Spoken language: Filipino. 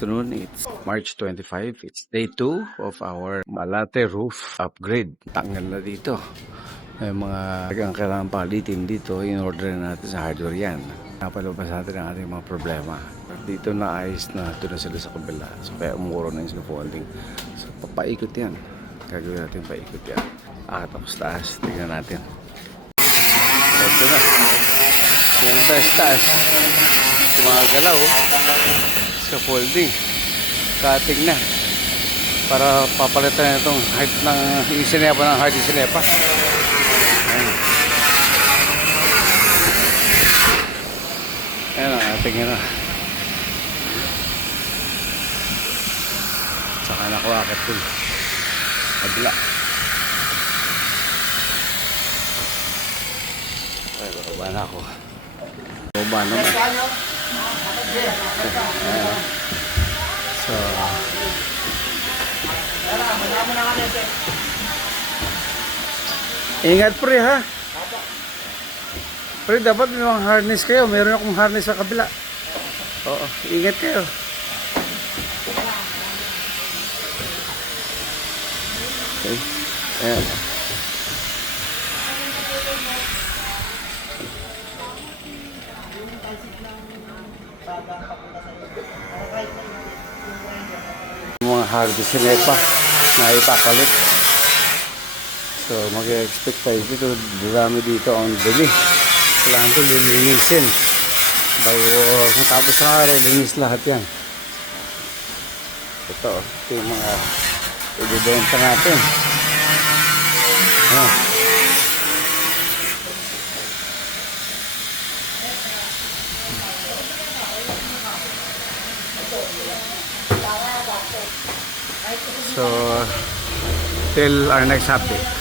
afternoon. It's March 25. It's day 2 of our Malate roof upgrade. Tanggal na dito. May mga kailangan palitin dito. In-order na natin sa hardware yan. Napalabas natin ang ating mga problema. Dito na ayos na. Ito na sila sa kabila. So kaya umuro na yung scaffolding. So papaikot yan. Gagawin natin paikot yan. Tapos taas. Tingnan natin. Ito na. Tingnan taas. Ito mga galaw. Scaffolding. Cutting na. Para papalitan na itong height ng isinepa ng hard isinepa. Ayan ang ating yun. Saka nakuwakit dun. Kabila. Ay, bababa na ako. Bababa naman. Ayan. So, ingat pre ha. Pre, dapat may mga harness kayo. Meron akong harness sa kabila. Oo, ingat kayo. Okay. Ayan. Mga harness pa na ipapalit. So, mag-expect tayo dito. Dami dito ang dumi. Kailangan ko lilinisin. Bago matapos ng araw, linis lahat yan. Ito yung mga ibibenta natin. So, till our next update.